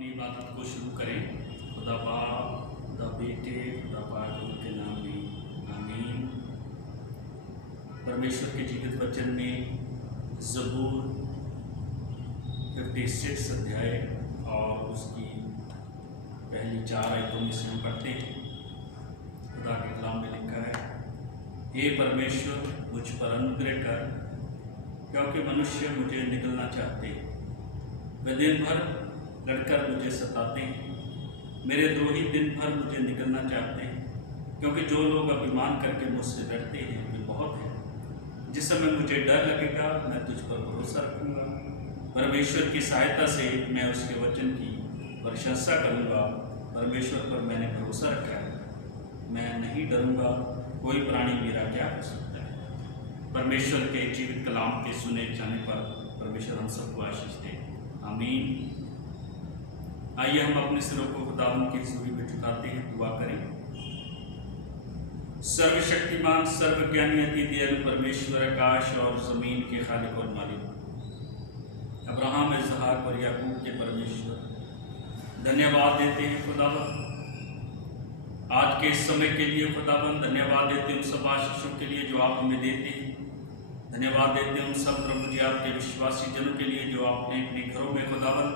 अपनी इबादत को शुरू करें। खुदा बाप, खुदा बेटे, खुदा पाक के नाम में आमीन। परमेश्वर के जीवित वचन में ज़बूर 56 अध्याय और उसकी पहली 4 आयतों में से हम पढ़ते हैं। खुदा के कलाम में लिखा है, हे परमेश्वर मुझ पर अनुग्रह कर, क्योंकि मनुष्य मुझे निगलना चाहते हैं। वे दिन भर लड़कर मुझे सताते हैं, मेरे द्रोही दिन भर मुझे निगलना चाहते हैं, क्योंकि जो लोग अभिमान करके मुझसे डरते हैं वे बहुत हैं। जिस समय मुझे डर लगेगा मैं तुझ पर भरोसा रखूँगा। परमेश्वर की सहायता से मैं उसके वचन की प्रशंसा करूँगा। परमेश्वर पर मैंने भरोसा रखा है, मैं नहीं डरूँगा। कोई प्राणी मेरा क्या कर सकता है। परमेश्वर के जीवित कलाम के सुने जाने पर परमेश्वर हम सबको आशीष दे, आमीन। आइए हम अपने सिरों को खुदावंद की हुजूरी में झुकाते हैं, दुआ करें। सर्वशक्तिमान, सर्वज्ञानी, अति दयालु परमेश्वर, आकाश और जमीन के खालिक और मालिक, अब्राहम, इसहाक और याकूब के परमेश्वर, धन्यवाद देते हैं खुदावंद आज के इस समय के लिए। खुदावंद धन्यवाद देते हैं उन सब आशीषों के लिए जो आप हमें देते हैं। धन्यवाद देते हैं उन सब प्रभु जी आपके विश्वासी जनों के लिए जो आपने अपने घरों में खुदावंद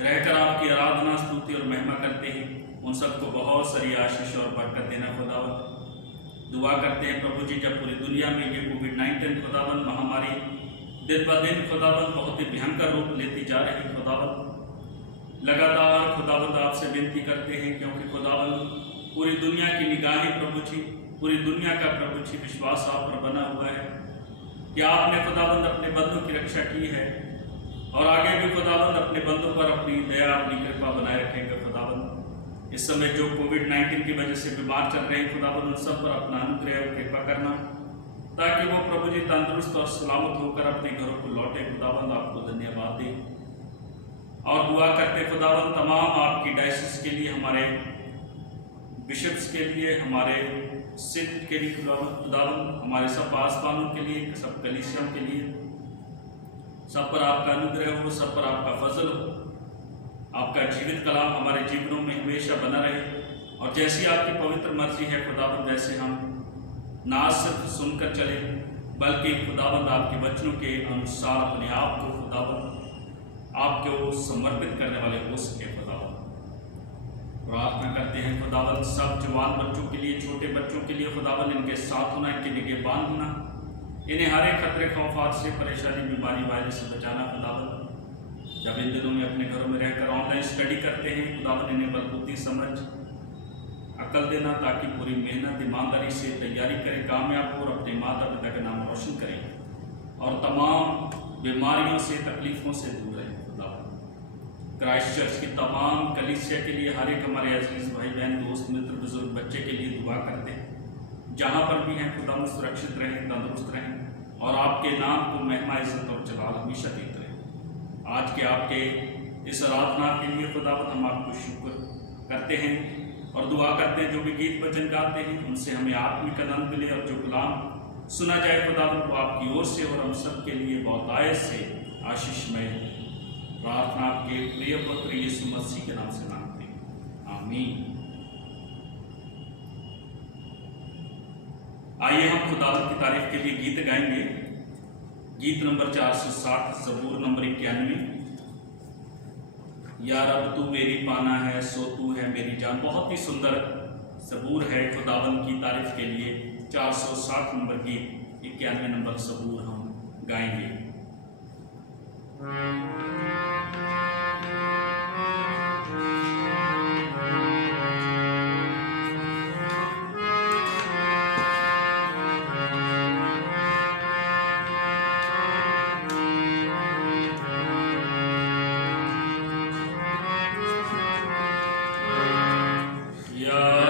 रहकर आपकी आराधना, स्तुति और महिमा करते हैं। उन सबको बहुत सारी आशीष और बरकत देना खुदावंद। दुआ करते हैं प्रभु जी, जब पूरी दुनिया में ये कोविड-19 खुदावंद महामारी दिन ब दिन खुदावंद बहुत ही भयंकर रूप लेती जा रही खुदावंद, लगातार खुदावंद आपसे विनती करते हैं, क्योंकि खुदावंद पूरी दुनिया की निगाहें प्रभु जी, पूरी दुनिया का प्रभु जी विश्वास आप पर बना हुआ है कि आपने खुदावंद अपने बंदों की रक्षा की है और आगे भी खुदावंद अपने बंदों पर अपनी दया, अपनी कृपा बनाए रखेंगे खुदावंद। इस समय जो कोविड-19 की वजह से बीमार चल रहे हैं खुदावंद, उन सब पर अपना अनुग्रह और कृपा करना, ताकि वो प्रभु जी तंदुरुस्त और सलामत होकर अपने घरों को लौटे। खुदावंद आपको धन्यवाद दें और दुआ करते खुदावंद तमाम आपकी डायसिस के लिए, हमारे बिशप्स के लिए, हमारे सिंध के लिए खुदावंद, हमारे सब पासवानों के लिए, सब कलीसियाओं के लिए, सब पर आपका अनुग्रह हो, सब पर आपका फजल हो। आपका जीवित कलाम हमारे जीवनों में हमेशा बना रहे और जैसी आपकी पवित्र मर्जी है खुदावंद, वैसे हम ना सिर्फ सुनकर चले बल्कि खुदावंद आपके वचनों के अनुसार अपने आप को खुदावंद आपको समर्पित करने वाले हो सके खुदावंद। प्रार्थना करते हैं खुदावंद सब जवान बच्चों के लिए, छोटे बच्चों के लिए खुदावंद, इनके साथ होना, इनके निगहबान होना, इन्हें हर एक खतरे, खौफात से, परेशानी, बीमारी, वायरस से बचाना खुदावंद। जब इन दिनों में अपने घरों में रहकर ऑनलाइन स्टडी करते हैं खुदावंद, इन्हें बलबुद्धि, समझ, अकल देना, ताकि पूरी मेहनत, ईमानदारी से तैयारी करें, कामयाब हो और अपने माता पिता का नाम रोशन करें और तमाम बीमारियों से, तकलीफ़ों से दूर रहें खुदावंद। क्राइस्ट चर्च की तमाम कलीसिया के लिए, हर एक हमारे अजीज़ भाई बहन, दोस्त, मित्र, बुजुर्ग, बच्चे के लिए दुआ करते हैं। जहाँ पर भी हैं खुदावंद सुरक्षित रहें, तंदुरुस्त रहें और आपके नाम को महिमा, इज्जत और जलाल हमेशा देते रहें। आज के आपके इस आराधना के लिए खुदावंद हम आपको शुक्र करते हैं और दुआ करते हैं जो भी गीत वचन गाते हैं उनसे हमें आत्मिक आनंद मिले और जो कलाम सुना जाए खुदावंद वो आपकी ओर से और हम सब के लिए बहुतायत से आशीषमय। प्रार्थना आपके प्रिय पुत्र यीशु मसीह के नाम से मांगते हैं, आमीन। आइए हम खुदावंद की तारीफ के लिए गीत गाएंगे। गीत नंबर 460, ज़बूर नंबर 91। या रब तू मेरी पाना है, सो तू है मेरी जान। बहुत ही सुंदर ज़बूर है खुदावंद की तारीफ के लिए। 460 नंबर गीत, 91 नंबर ज़बूर हम गाएंगे। Yeah.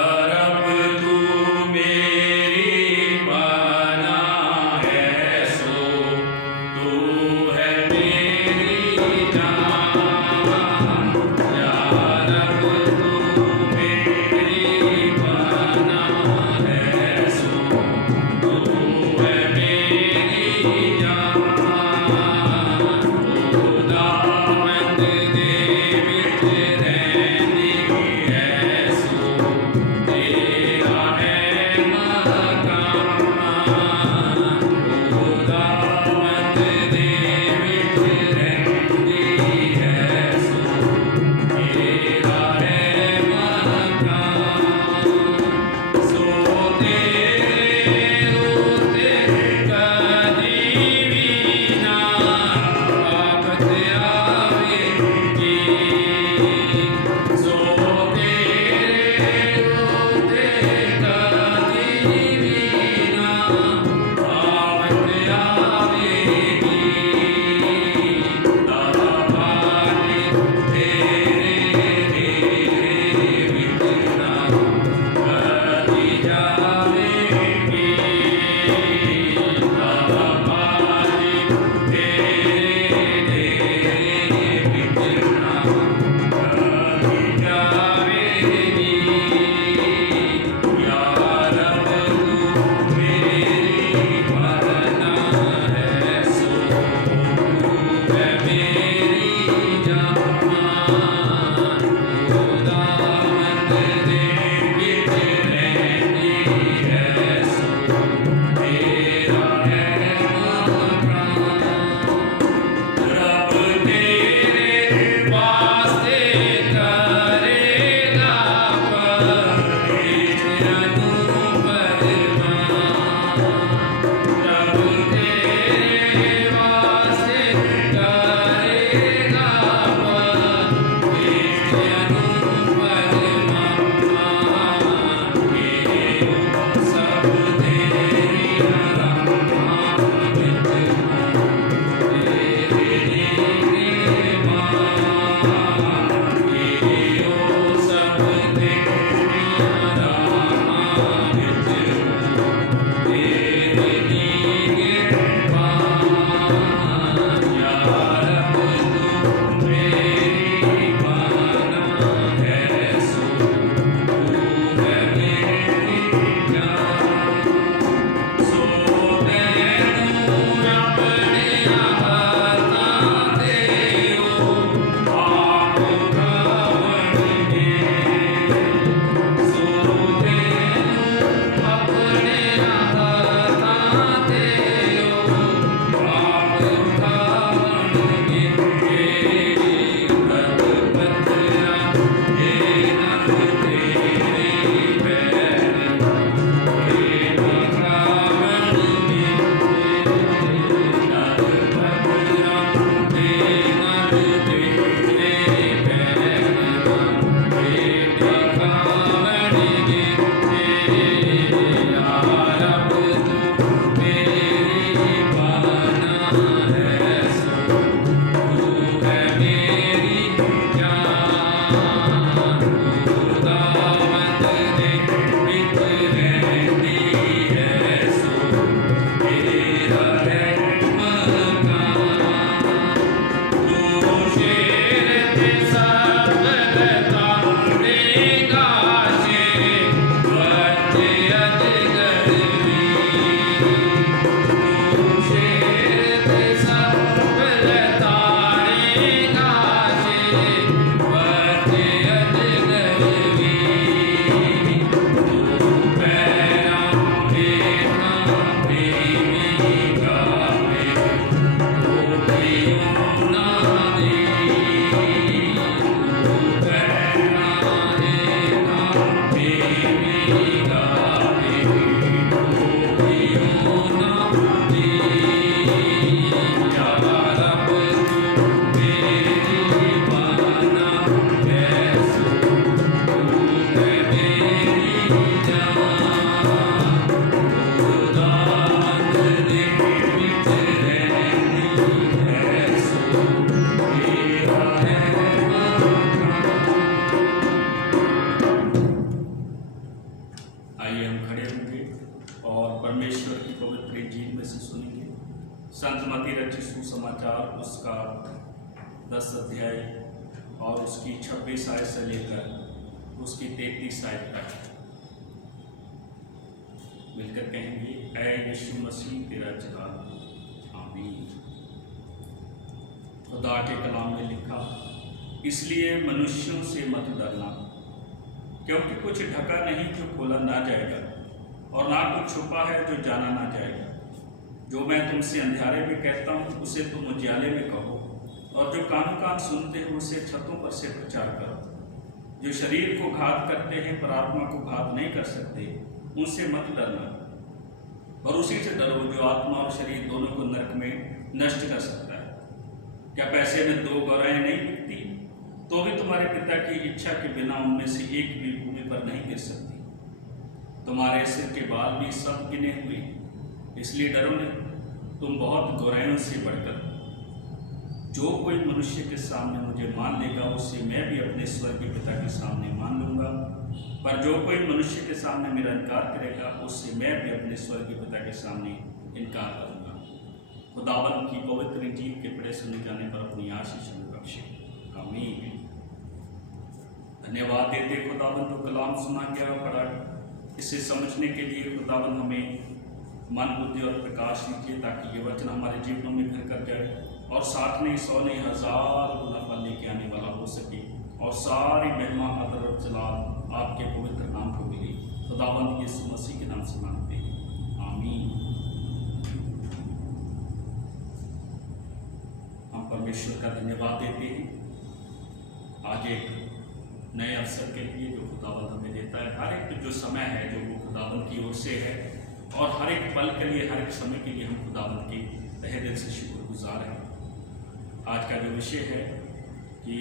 संत मत्ती रचित सुसमाचार उसका 10 अध्याय और उसकी 26 आयत से लेकर उसकी 33 आयत तक मिलकर कहेंगे, ऐ यीशु मसीह तेरा जलाल। आमीन। खुदा के कलाम में लिखा, इसलिए मनुष्यों से मत डरना, क्योंकि कुछ ढका नहीं जो खोला ना जाएगा, और ना कुछ छुपा है जो जाना ना जाएगा। जो मैं तुमसे अंधियारे में कहता हूँ उसे तुम उजियाले में कहो, और जो कान कान सुनते हो उसे छतों पर से प्रचार करो। जो शरीर को घात करते हैं पर आत्मा को घात नहीं कर सकते, उनसे मत डरना, और उसी से डरो जो आत्मा और शरीर दोनों को नरक में नष्ट कर सकता है। क्या पैसे में 2 गौराएं नहीं बिकती? तो भी तुम्हारे पिता की इच्छा के बिना उनमें से एक भी भूमि पर नहीं गिर सकती। तुम्हारे सिर के बाल भी सब गिने हुए, इसलिए डरो नहीं, तुम बहुत गौराइयों से बढ़कर। जो कोई मनुष्य के सामने मुझे मान लेगा उससे मैं भी अपने स्वर्गीय पिता के सामने मान लूंगा, पर जो कोई मनुष्य के सामने मेरा इनकार करेगा उससे मैं भी अपने स्वर्गीय पिता के सामने इनकार करूंगा। खुदावंद की पवित्र इंजील के पढ़े सुने जाने पर अपनी आशीष में बख्शे। आमीन। धन्यवाद देते खुदावंद को कलाम सुना गया पढ़ा, इसे समझने के लिए खुदावंद हमें मन बुद्धि और प्रकाश दीजिए, ताकि ये वचन हमारे जीवनों में घर कर जाए और 60 नहीं 100 नहीं 1000 गुना फल लेके आने वाला हो सके, और सारी महिमा आदर और जलाल आपके पवित्र नाम को मिले। खुदावंद यीशु मसीह के नाम से मांगते हैं, आमीन। हम परमेश्वर का धन्यवाद देते हैं आज एक नए अवसर के लिए जो खुदावंद हमें देता है। हर एक जो समय है जो वो खुदावंद की ओर से है, और हर एक पल के लिए हर एक समय के लिए हम खुदावंद के तहे दिल से शुक्रगुजार हैं। आज का जो विषय है कि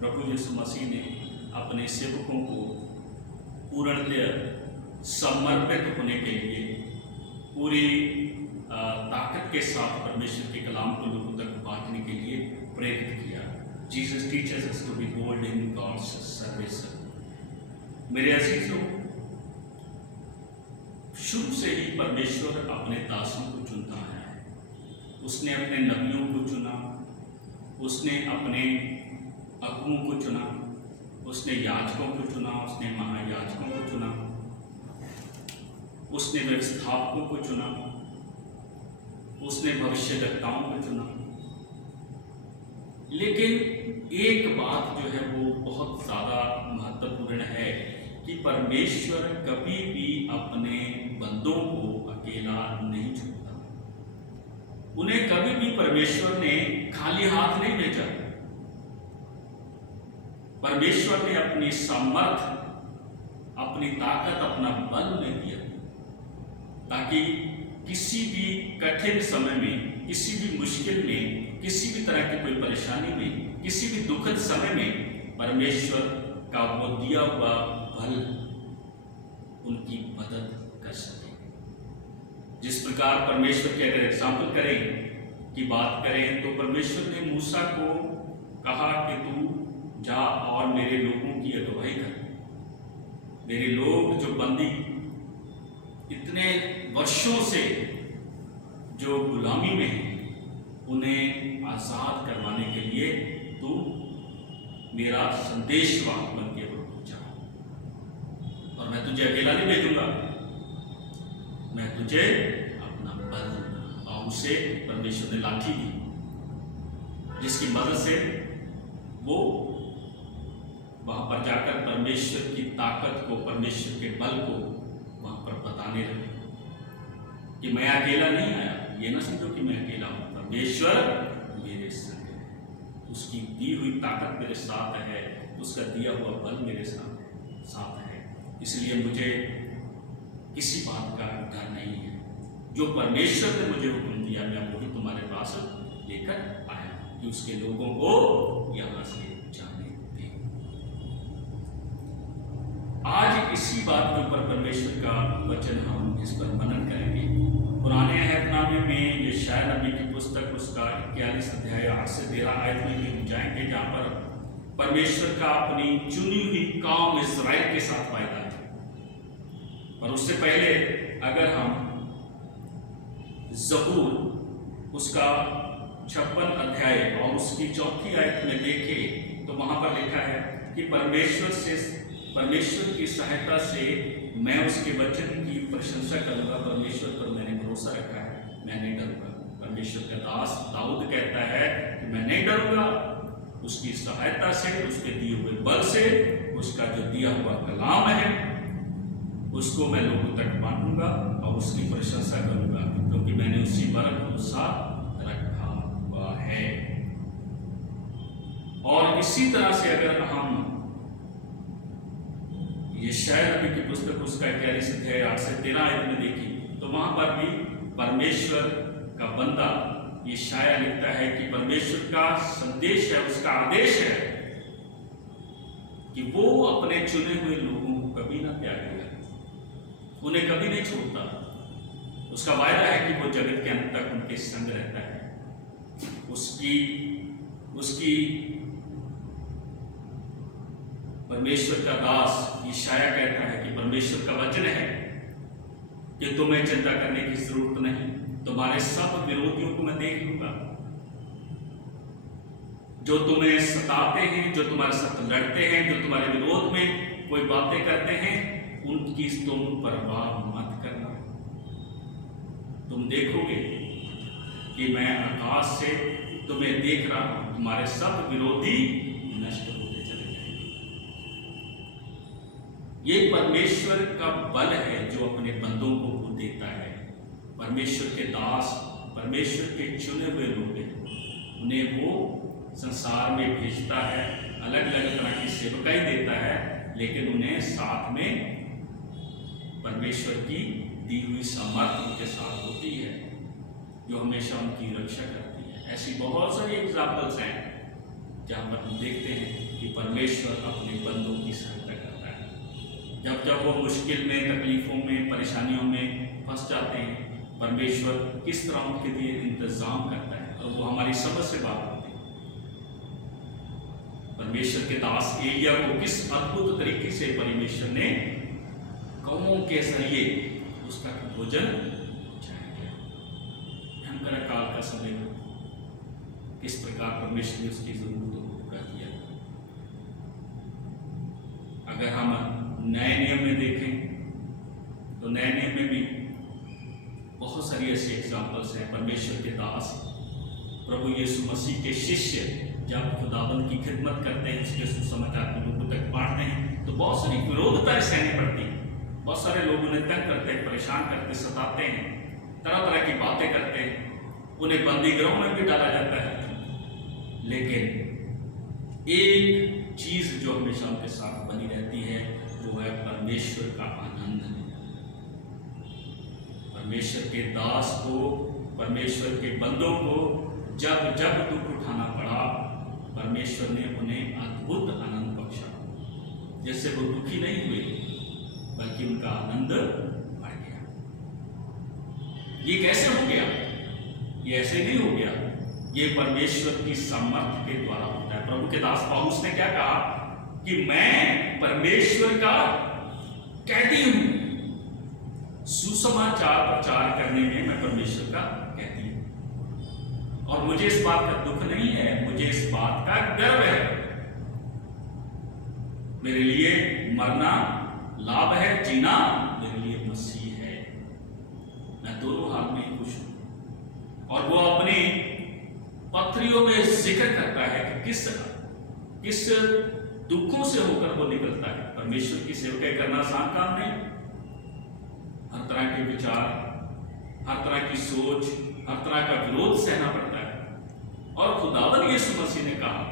प्रभु यीशु मसीह ने अपने सेवकों को पूर्णतः समर्पित होने के लिए पूरी ताकत के साथ परमेश्वर के कलाम को लोगों तक बांटने के लिए प्रेरित किया। Jesus teaches us to be bold in God's service. मेरे अजीजों, शुरू से ही परमेश्वर अपने दासों को चुनता है। उसने अपने नबियों को चुना, उसने अपने अगुओं को चुना, उसने याजकों को चुना, उसने महायाजकों को चुना, उसने व्यवस्थापकों को चुना, उसने भविष्यद्वक्ताओं को चुना। लेकिन एक बात जो है वो बहुत ज़्यादा महत्वपूर्ण है कि परमेश्वर कभी भी अपने बंदों को अकेला नहीं छोड़ता। उन्हें कभी भी परमेश्वर ने खाली हाथ नहीं भेजा। परमेश्वर ने अपनी सामर्थ, अपनी ताकत, अपना बल उन्हें दिया, ताकि किसी भी कठिन समय में, किसी भी मुश्किल में, किसी भी तरह की कोई परेशानी में, किसी भी दुखद समय में परमेश्वर का वो दिया हुआ बल उनकी मदद कर सके। जिस प्रकार परमेश्वर के अगर एग्जाम्पल करें की बात करें तो परमेश्वर ने मूसा को कहा कि तू जा और मेरे लोगों की अगुवाई कर। मेरे लोग जो बंदी इतने वर्षों से जो गुलामी में हैं उन्हें आज़ाद करवाने के लिए तू मेरा संदेशवाहक बन के जा, और मैं तुझे अकेला नहीं भेजूंगा, मैं तुझे अपना बल दूंगा। और उसे परमेश्वर ने लाठी दी जिसकी मदद से वो वहां पर जाकर परमेश्वर की ताकत को, परमेश्वर के बल को वहां पर बताने लगे कि मैं अकेला नहीं आया। ये ना समझो कि मैं अकेला हूं, परमेश्वर मेरे संग है, उसकी दी हुई ताकत मेरे साथ है, उसका दिया हुआ बल मेरे साथ है। इसलिए मुझे किसी बात का डर नहीं है। जो परमेश्वर ने मुझे हुक्म दिया मैं वही तुम्हारे पास लेकर आया कि उसके लोगों को यहां से जाने दें। आज इसी बात के ऊपर परमेश्वर का वचन हम इस पर मनन करेंगे। पुराने अहदनामे में यशायाह नबी की पुस्तक उसका 41 अध्याय 8 से 13 आयत में भी हम जाएंगे, जहां पर परमेश्वर का अपनी चुनी हुई कौम इस्राएल के साथ वायदा है। और उससे पहले अगर हम ज़बूर उसका 56 अध्याय और उसकी 4 आयत में देखें तो वहां पर लिखा है कि परमेश्वर की सहायता से मैं उसके वचन की प्रशंसा करूंगा। परमेश्वर पर मैंने भरोसा रखा है, मैं नहीं डरूंगा। परमेश्वर का दास दाऊद कहता है कि मैं नहीं डरूंगा, उसकी सहायता से, उसके दिए हुए बल से, उसका जो दिया हुआ कलाम है उसको मैं लोगों तक बांटूंगा और उसकी प्रशंसा करूंगा, क्योंकि मैंने उसी पर भरोसा रखा हुआ है। और इसी तरह से अगर हम यशायाह नबी की पुस्तक उसका 41 अध्याय 8 से 13 आयत में देखें तो वहां पर भी परमेश्वर का बंदा यशायाह लिखता है कि परमेश्वर का संदेश है, उसका आदेश है कि वो अपने चुने हुए लोगों को कभी ना त्यागेगा, उन्हें कभी नहीं छोड़ता। उसका वायदा है कि वो जगत के अंत तक उनके संग रहता है। उसकी परमेश्वर का दास यशायाह कहता है कि परमेश्वर का वचन है कि तुम्हें चिंता करने की जरूरत नहीं, तुम्हारे सब विरोधियों को मैं देख लूंगा। जो तुम्हें सताते हैं, जो तुम्हारे साथ लड़ते हैं, जो तुम्हारे विरोध में कोई बातें करते हैं, उनकी तुम परवाह मत करना। तुम देखोगे कि मैं आकाश से तुम्हें देख रहा हूं, तुम्हारे सब विरोधी नष्ट होते चले जाएंगे। ये परमेश्वर का बल है जो अपने बंदों को वो देता है। परमेश्वर के दास, परमेश्वर के चुने हुए लोग हैं, उन्हें वो संसार में भेजता है, अलग अलग तरह की सेवकाई देता है, लेकिन उन्हें साथ में परमेश्वर की दी हुई सामर्थ्य उनके साथ होती है जो हमेशा उनकी रक्षा करती है। ऐसी बहुत सारी एग्जाम्पल्स हैं जहाँ पर हम देखते हैं कि परमेश्वर अपने बंदों की सहायता करता है। जब जब वो मुश्किल में, तकलीफों में, परेशानियों में फंस जाते हैं, परमेश्वर किस तरह उनके लिए इंतजाम करता है और वो हमारी समझ से बात होती है। परमेश्वर के दास एलिया को किस अद्भुत तरीके से परमेश्वर ने कौमों के जरिए उसका भोजन पहुंचाया। भयंकर काल का समय किस प्रकार परमेश्वर ने उसकी जरूरतों को पूरा किया। अगर हम नए नियम में देखें तो नए नियम में भी बहुत सारी ऐसी एग्जाम्पल्स हैं। परमेश्वर के दास प्रभु यीशु मसीह के शिष्य जब खुदावंद की खिदमत करते हैं, उसके सुसमाचार को लोगों तक बांटते हैं, तो बहुत सारी विरोधताएं सहनी पड़ती हैं। बहुत सारे लोग उन्हें तंग करते हैं, परेशान करते, सताते हैं, तरह तरह की बातें करते हैं, उन्हें बंदी गृहों में भी डाला जाता है। लेकिन एक चीज जो हमेशा उनके साथ बनी रहती है वो है परमेश्वर का आनंद। परमेश्वर के दास को, परमेश्वर के बंदों को जब जब दुख उठाना पड़ा, परमेश्वर ने उन्हें अद्भुत आनंद बख्शा। जैसे वो दुखी नहीं हुए, बल्कि उनका आनंद बढ़ गया। ये कैसे हो गया? ये ऐसे नहीं हो गया, ये परमेश्वर की सामर्थ्य के द्वारा होता है। प्रभु के दास पौलुस ने क्या कहा कि मैं परमेश्वर का कैदी हूं। सुसमाचार प्रचार करने में मैं परमेश्वर का कैदी हूं, और मुझे इस बात का दुख नहीं है, मुझे इस बात का गर्व है। मेरे लिए मरना लाभ है, जीना मेरे लिए मसीह है। मैं दोनों हाल में खुश हूं। और वो अपनी पत्रियों में जिक्र करता है कि किस दुखों से होकर वो निकलता है। परमेश्वर की सेवकाई करना आसान काम नहीं। हर तरह के विचार, हर तरह की सोच, हर तरह का विरोध सहना पड़ता है। और खुदावंद यीशु मसीह ने कहा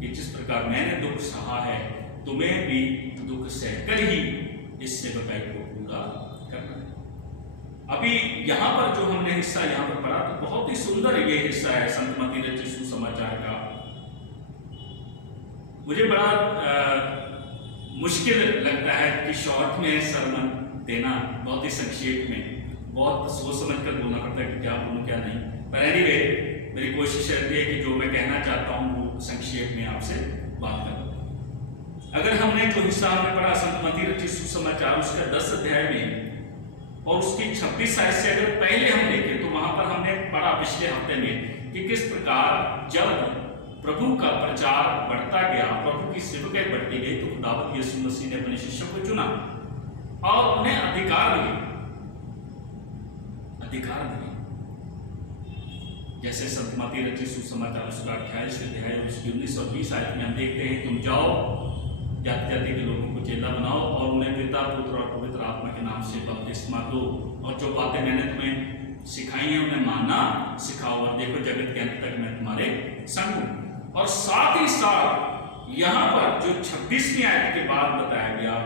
कि जिस प्रकार मैंने दुख सहा है, तुम्हें भी दुख सहकर ही इस सेवकाई को पूरा करना है। अभी यहाँ पर जो हमने हिस्सा यहाँ पर पढ़ा, तो बहुत ही सुंदर ये हिस्सा है संत मत्ती रचित सुसमाचार का। मुझे बड़ा मुश्किल लगता है कि शॉर्ट में सरमन देना, बहुत ही संक्षेप में, बहुत सोच समझ कर बोलना पड़ता है कि क्या बोलूं क्या नहीं। पर एनीवे, मेरी कोशिश रहती है कि जो मैं कहना चाहता हूं वो संक्षेप में आपसे बात करूं। अगर हमने जो हिस्सा हमने पढ़ा संत मत्ती रचित सुसमाचार, उसका 10 अध्याय में और उसकी 26 आयत से अगर पहले हम देखें, तो वहां पर हमने पढ़ा पिछले हफ्ते में कि किस प्रकार जब प्रभु का प्रचार बढ़ता गया, प्रभु की सेवकाई बढ़ती गई, तो खुदावंद यीशु मसीह ने अपने शिष्यों को चुना और उन्हें अधिकार दिए। जैसे संत मत्ती रचित सुसमाचार उसका 28 अध्याय उसकी 19 और 20 आयत में हम देखते हैं, तुम जाओ, जाति जाति के लोगों को चेला बनाओ और उन्हें पिता, पुत्र और पवित्र आत्मा के नाम से बपतिस्मा दो, और जो बातें मैंने तुम्हें सिखाई हैं उन्हें मानना सिखाओ, और देखो जगत के अंत तक मैं तुम्हारे संग हूं। और साथ ही साथ यहाँ पर जो 26वीं आयत के बाद बताया गया,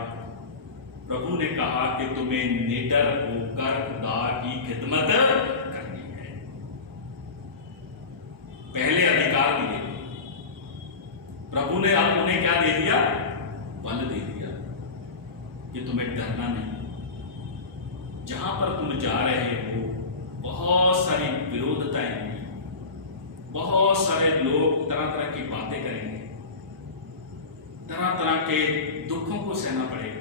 प्रभु ने कहा कि तुम्हें निडर होकर खुदा की खिदमत करनी है। पहले अधिकार दिए प्रभु ने, अब उन्हें क्या दे दिया? बल दे दिया कि तुम्हें डरना नहीं। जहां पर तुम जा रहे हो बहुत सारी विरोधताएं होंगी, बहुत सारे लोग तरह तरह की बातें करेंगे, तरह तरह के दुखों को सहना पड़ेगा,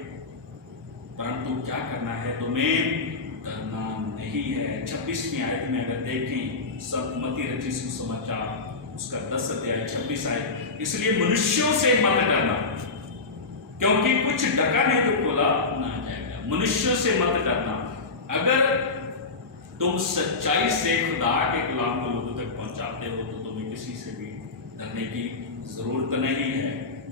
परंतु क्या करना है? तुम्हें डरना नहीं है। 26वीं आयत में अगर देखें संत मत्ती रचित सुसमाचार उसका 10 अध्याय 26 आयत, इसलिए मनुष्यों से मत डरना, क्योंकि कुछ ढका नहीं जो खोला ना जाएगा। मनुष्यों से मत डरना। अगर तुम सच्चाई से खुदा के कलाम को लोगों तक पहुंचाते हो, तो तुम्हें किसी से भी डरने की जरूरत नहीं है।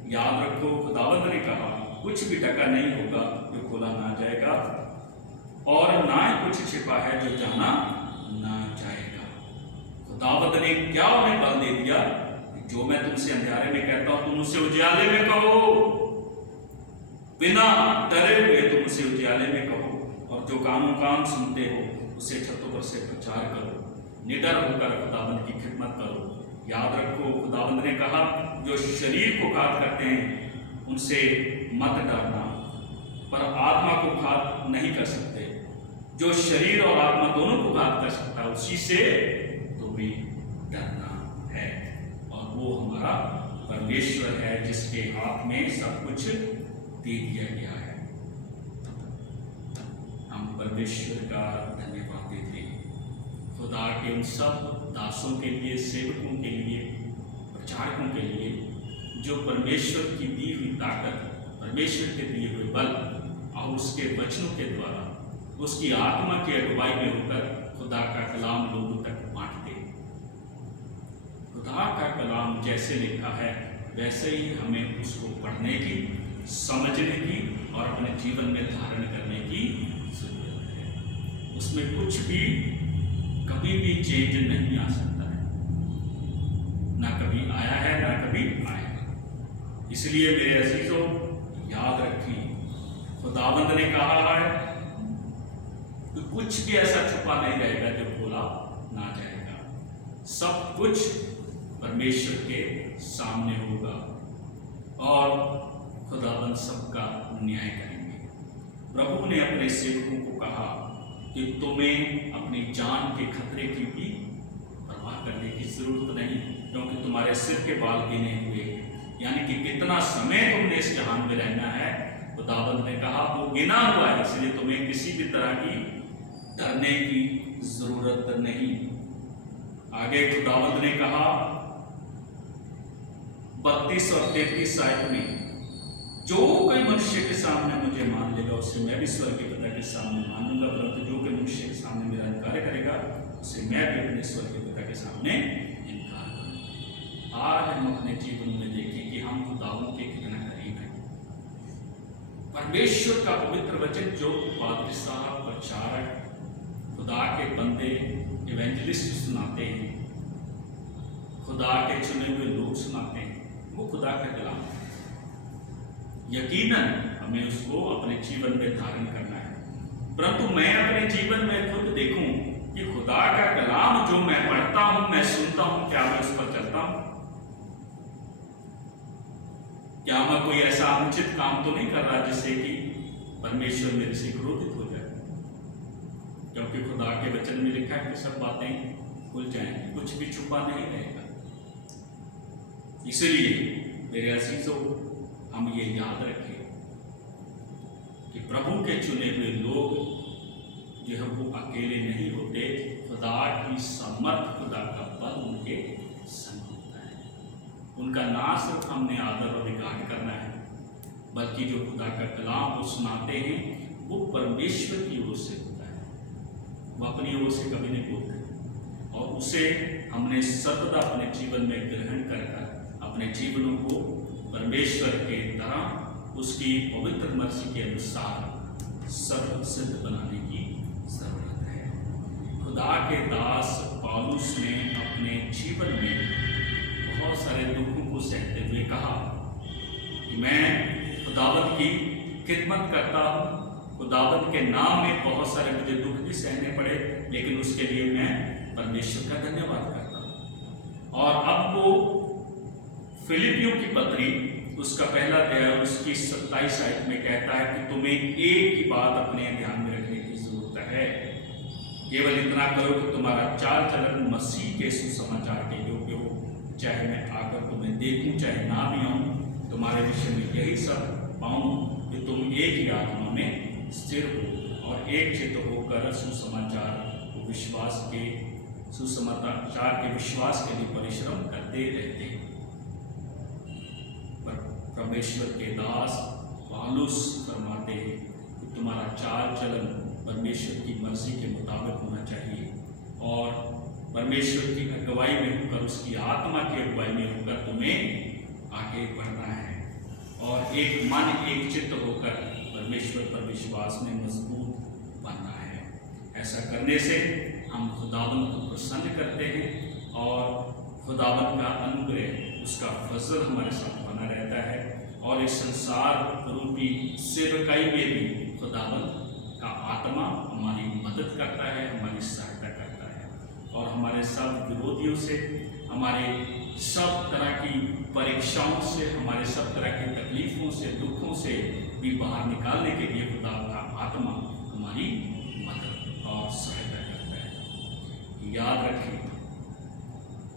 याद रखो, खुदावंद ने कहा कुछ भी ढका नहीं होगा जो खोला ना जाएगा, और ना ही कुछ छिपा है जो जाना ना जाएगा। खुदावंद ने क्या उन्हें बल दे दिया? जो मैं तुमसे अंधेरे में कहता हूं तुम उसे उजियाले में कहो, बिना डरे हुए तुम उसे उजियाले में कहो, और जो काम सुनते हो उसे छतों पर से प्रचार करो। निडर होकर खुदावंद की खिदमत करो। याद रखो, खुदावंद ने कहा जो शरीर को घात करते हैं उनसे मत डरना, पर आत्मा को घात नहीं कर सकते। जो शरीर और आत्मा दोनों को घात कर सकता है उसी से तुम्हें डरना है, और वो हमारा परमेश्वर है जिसके हाथ में सब कुछ दे दिया गया है। हम परमेश्वर का धन्यवाद देते हैं खुदा के उन सब दासों के लिए, सेवकों के लिए, प्रचारकों के लिए, जो परमेश्वर की दी हुई ताकत, परमेश्वर के दिए हुए बल और उसके वचनों के द्वारा, उसकी आत्मा की अगुवाई में होकर खुदा का कलाम लोगों तक बांटते हैं। खुदा का कलाम जैसे लिखा है वैसे ही हमें उसको पढ़ने की, समझने की और अपने जीवन में धारण करने की जरूरत है। उसमें कुछ भी कभी भी चेंज नहीं आ सकता है, ना कभी आया है ना कभी आएगा। इसलिए मेरे अजीजों, याद रखिए खुदावंद ने कहा है तो कुछ भी ऐसा छुपा नहीं रहेगा जो खोला ना जाएगा। सब कुछ परमेश्वर के सामने होगा और खुदाबंद सबका न्याय करेंगे। प्रभु ने अपने सेवकों को कहा कि तुम्हें अपनी जान के खतरे की भी परवाह करने की जरूरत नहीं, क्योंकि तुम्हारे सिर के बाल गिने हुए, यानी कि कितना समय तुमने इस जहान में रहना है, खुदाबंद ने कहा वो गिना हुआ है, इसलिए तुम्हें किसी भी तरह की डरने की जरूरत नहीं। आगे खुदाबंद ने कहा 32 और 33 आयत में, जो कोई मनुष्य के सामने मुझे मान लेगा उसे मैं भी स्वर्ग के पिता के सामने मानूंगा, परंतु जो कोई मनुष्य के सामने मेरा इनकार करेगा उसे मैं भी अपने स्वर्ग के पिता के सामने इनकार करूंगा। आज हम अपने जीवन में देखें कि हम खुदावंद के कितना करीब हैं। परमेश्वर का पवित्र वचन जो पादरी साहब, प्रचारक, खुदा के बंदे, इवेंजलिस्ट सुनाते हैं, खुदा के चुने हुए लोग सुनाते हैं, वो खुदा का कलाम है। यकीनन हमें उसको अपने जीवन में धारण करना है, परंतु मैं अपने जीवन में खुद देखूं कि खुदा का कलाम जो मैं पढ़ता हूं, मैं सुनता हूं, क्या मैं उस पर चलता हूं? क्या मैं कोई ऐसा अनुचित काम तो नहीं कर रहा जिससे कि परमेश्वर मेरे से क्रोधित हो जाए? क्योंकि खुदा के वचन में लिखा है कि सब बातें खुल जाएंगी, कुछ भी छुपा नहीं रहेगा। इसलिए मेरे अजीजों, हम ये याद रखें कि प्रभु के चुने हुए लोग जो है वो अकेले नहीं होते, खुदा की समर्थ, खुदा का बल उनके संग होता है। उनका ना सिर्फ हमने आदर और रिगार्ड करना है, बल्कि जो खुदा का कलाम वो सुनाते हैं वो परमेश्वर की ओर से होता है, वो अपनी ओर से कभी नहीं बोलते, और उसे हमने सर्वदा अपने जीवन में ग्रहण कर अपने जीवनों को परमेश्वर के तरह उसकी पवित्र मर्जी के अनुसार सर्व सिद्ध बनाने की जरूरत है। खुदा के दास पौलुस ने अपने जीवन में बहुत सारे दुखों को सहते हुए कहा कि मैं खुदावंद की खिदमत करता हूँ, खुदावंद के नाम में बहुत सारे मुझे दुख भी सहने पड़े, लेकिन उसके लिए मैं परमेश्वर का धन्यवाद करता हूँ। और अब वो फिलिपियों की पत्री उसका पहला अध्याय उसकी 27 आयत में कहता है कि तुम्हें एक ही बात अपने ध्यान में रखने की जरूरत है, केवल इतना करो कि तुम्हारा चाल चलन मसीह के सुसमाचार के योग्य हो, चाहे मैं आकर तुम्हें देखूं चाहे ना भी आऊं, तुम्हारे विषय में यही सब पाऊं कि तुम एक ही आत्मा में स्थिर हो और एक चित्त होकर सुसमाचार विश्वास के लिए परिश्रम करते रहते हैं। परमेश्वर के दास पौलुस फरमाते हैं कि तुम्हारा चाल चलन परमेश्वर की मर्जी के मुताबिक होना चाहिए और परमेश्वर की अगुवाई में होकर, उसकी आत्मा की अगुवाई में होकर तुम्हें आगे बढ़ना है और एक मन एक चित्त होकर परमेश्वर पर विश्वास में मजबूत बनना है। ऐसा करने से हम खुदावंद को प्रसन्न करते हैं और खुदावंद का अनुग्रह, उसका फजल हमारे साथ बना रहता है और इस संसार रूपी सेवकाई में भी खुदावंद का आत्मा हमारी मदद करता है, हमारी सहायता करता है और हमारे सब विरोधियों से, हमारे सब तरह की परीक्षाओं से, हमारे सब तरह की तकलीफों से, दुखों से भी बाहर निकालने के लिए खुदा का आत्मा हमारी मदद और सहायता करता है। याद रखें,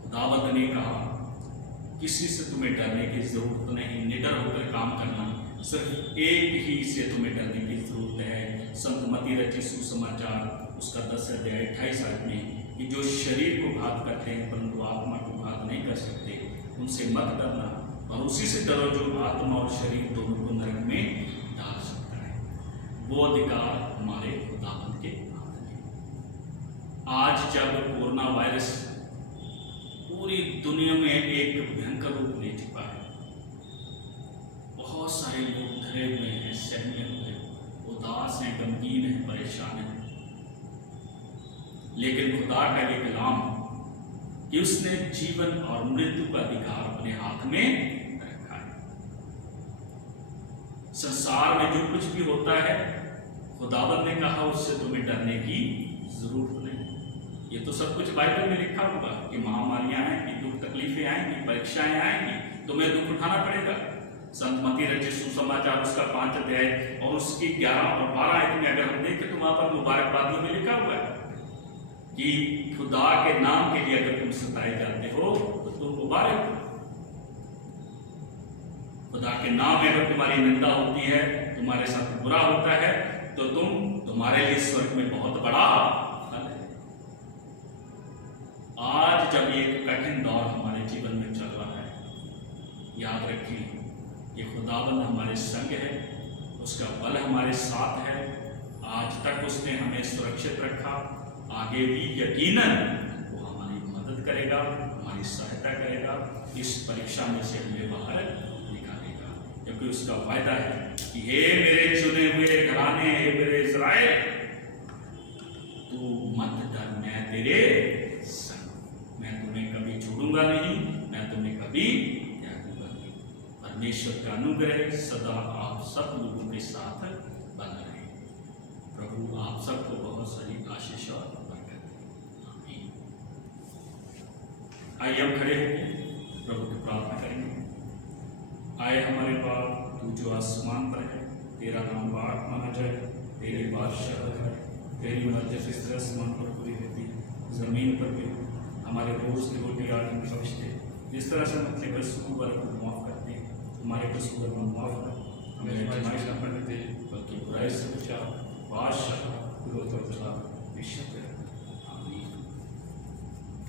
खुदावंद ने कहा किसी से तुम्हें डरने की जरूरत नहीं, निडर होकर काम करना, सिर्फ एक ही से तुम्हें डरने की जरूरत है। संत मत्ती रचित सुसमाचार उसका 10 अध्याय 28 आयत में कि जो शरीर को घात करते हैं परंतु आत्मा को घात नहीं कर सकते, उनसे मत डरना और उसी से डरो जो आत्मा और शरीर दोनों को नरक में डाल सकता है। वो अधिकार हमारे खुदावंद के हाथ में। आज जब कोरोना वायरस पूरी दुनिया में एक भयंकर रूप ले चुका है, बहुत सारे लोग डरे हुए हैं, सहमे हुए, उदास हैं, गमगीन हैं, परेशान हैं, लेकिन खुदा का ये कलाम कि उसने जीवन और मृत्यु का अधिकार अपने हाथ में रखा है। संसार में जो कुछ भी होता है खुदावंद ने कहा उससे तुम्हें डरने की जरूरत नहीं। ये तो सब कुछ बाइबल में लिखा होगा कि महामारियां आएंगी, दुख तकलीफें आएंगी, परीक्षाएं आएंगी, तुम्हें दुख उठाना पड़ेगा। संत मत्ती रचित सुसमाचार उसका 5 अध्याय और उसकी 11 और 12 आयत में अगर हम देखें तो वहां पर मुबारकबादियों में लिखा हुआ है कि खुदा के नाम के लिए अगर तुम सताए जाते हो तो तुम मुबारक हो। खुदा के नाम में अगर तुम्हारी निंदा होती है, तुम्हारे साथ बुरा होता है, तो तुम्हारे लिए स्वर्ग में बहुत बड़ा फल है। आज जब ये कठिन दौर हमारे जीवन में चल रहा है, याद रखिए ये खुदावंद हमारे संग है, उसका बल हमारे साथ है। आज तक उसने हमें सुरक्षित रखा, आगे भी यकीनन वो हमारी मदद करेगा, हमारी सहायता करेगा, इस परीक्षा में से हमें बाहर निकालेगा, क्योंकि उसका वायदा है कि हे मेरे चुने हुए घराने, हे मेरे इस्राएल, तू मत डर, मैं तेरे संग, मैं तुम्हें कभी छोड़ूंगा नहीं, मैं तुम्हें कभी त्यागूंगा नहीं। परमेश्वर का अनुग्रह सदा आप सब लोगों के साथ बना रहे। प्रभु आप सबको बहुत सारी आशीष और बरकत दे। आमीन। आइए हम खड़े होकर प्रभु की प्रार्थना करेंगे। आए हमारे बाप, तू जो आसमान पर है, तेरा नाम पाक माना जाए, तेरी बादशाह है, तेरी मर्जी जिस आसमान पर पूरी होती है जमीन पर भी। हमारे रोज की रोटी आज हमें बख्श दे, जिस तरह से हम अपने कसूर को माफ करते हैं, हमारे कसूर को माफ कर, हमें आजमाइश न करने दे, बल्कि बुराई से बचा, बादशाह क्रोध और जलाल निश्चित है। आमीन।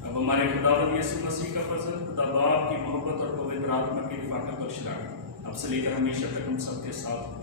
अब हमारे खुदावंद यीशु मसीह का फजल, खुदा बाप की मोहब्बत और पवित्र आत्मा की रिफाकत और शराकत अब से लेकर हमेशा तक हम सबके साथ